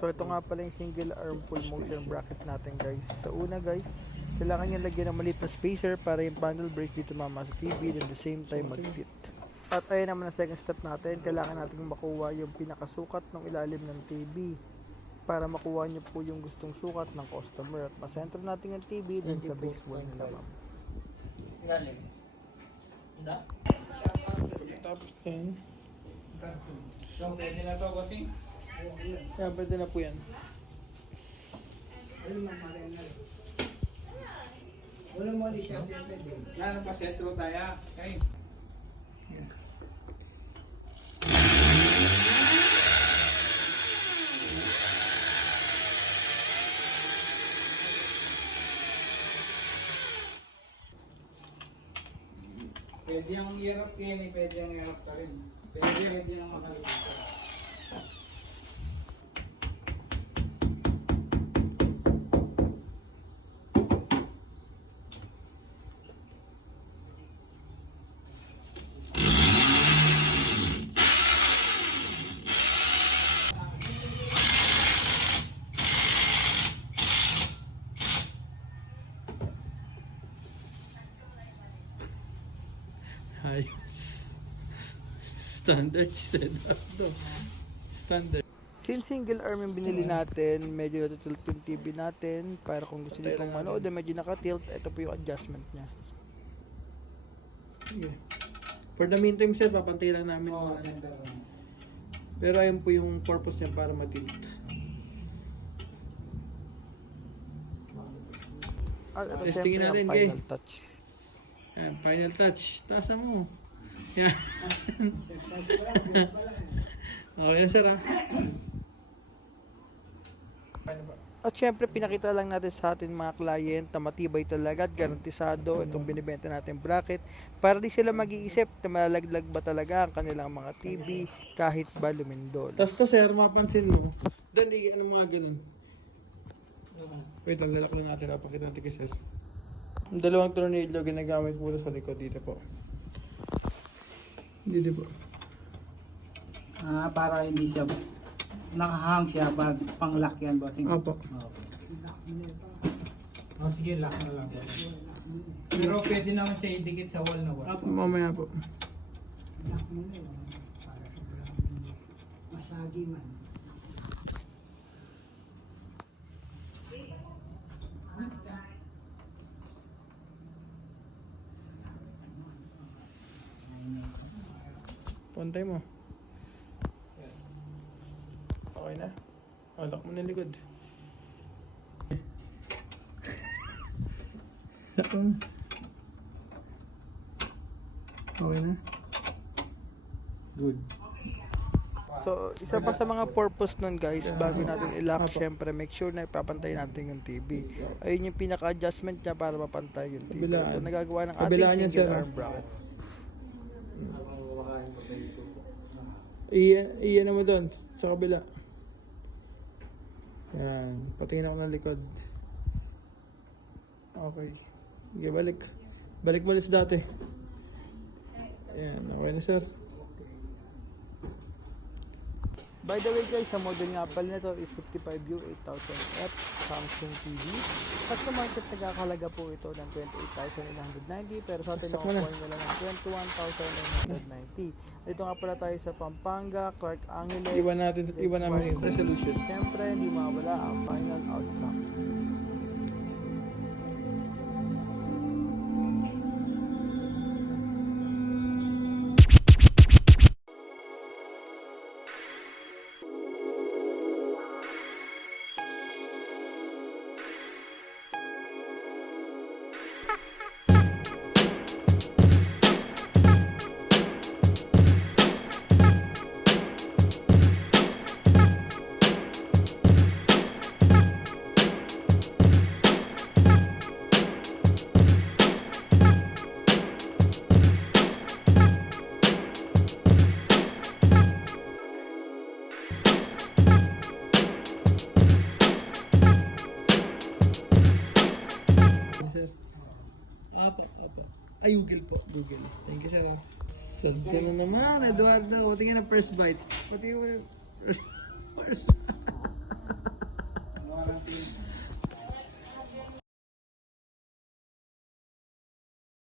So ito nga pala yung single arm full motion bracket natin guys. Sa una guys, kailangan nyo lagyan ng maliit na spacer para yung panel brace dito mama sa TV and at the same time mag-fit. At ayun naman ang second step natin, kailangan natin makuha yung pinakasukat ng ilalim ng TV para makuha nyo po yung gustong sukat ng customer at masentro natin yung TV dun sa baseboard nila ma'am. Galing. Hindi? Tapos yan. So, pwede na to kasi? Yeah, pwede na po yan. Wala mo ulit siya pwede. Lalo pa sentro tayo. Okay. Pwede yung hirap yan eh, pwede yung hirap ka rin. Pwede yung makalimutan. Ayos. Standard setup to. Standard. Since single arm yung binili natin, medyo natutilt yung TV natin para kung gusto niyo pong manood, medyo nakatilt, ito po yung adjustment niya. Okay. For the meantime sir, papantay lang namin. Pero ayun po yung purpose niya para matilt. At ito Testingin siyempre natin, ang final touch. Yan, final touch. Taasan mo. Yan. Okay na sir ah. At syempre pinakita lang natin sa ating mga client na matibay talaga at garantisado itong binibenta natin bracket para di sila mag-iisip na malalaglag ba talaga ang kanilang mga TV kahit ba lumindol. Tapos to sir, mapansin mo. Dali, ano mga ganun. Wait lang, lalak lang natin. Napakita natin kay sir. Ang dalawang tornilyo ginagamit po sa likod dito po. Dito po. Para hindi siya nakahang siya pang-lock yan bossing. Opo. Oh, sige, lock na lang. Pero pwede naman siya idikit sa wall na wall. Mamaya po. Masagi man. Pantay mo. Okay na. Lock mo na likod. Okay na. Good. So, isa pa sa mga purpose nun guys, bago natin i-lock, syempre make sure na ipapantay natin yung TV. Ayun yung pinaka-adjustment niya para mapantay yung TV. Kabilaan. Ito nagagawa ng Kabilaan ating niya, single sir. arm bracket. Iyan mo doon, sa kabila. Yan, patingin ako ng likod. Okay. Sige, balik. Balik mo ulit sa dati. Yan, okay na sir. By the way guys, sa model nga pala nito is 55U 8000F Samsung TV. At sa market nagkakalaga po ito ng 28,990 pero sa atin Sakto na. makukuha nyo lang ng 21,990. Dito nga pala tayo sa Pampanga, Clark Angeles. Iwan namin yung resolution. Siyempre, hindi mawala ang final outcome. Ay, Google po. Google. Thank you, sir. Salto na naman, Eduardo. Patingin na first bite. Patingin mo first natin.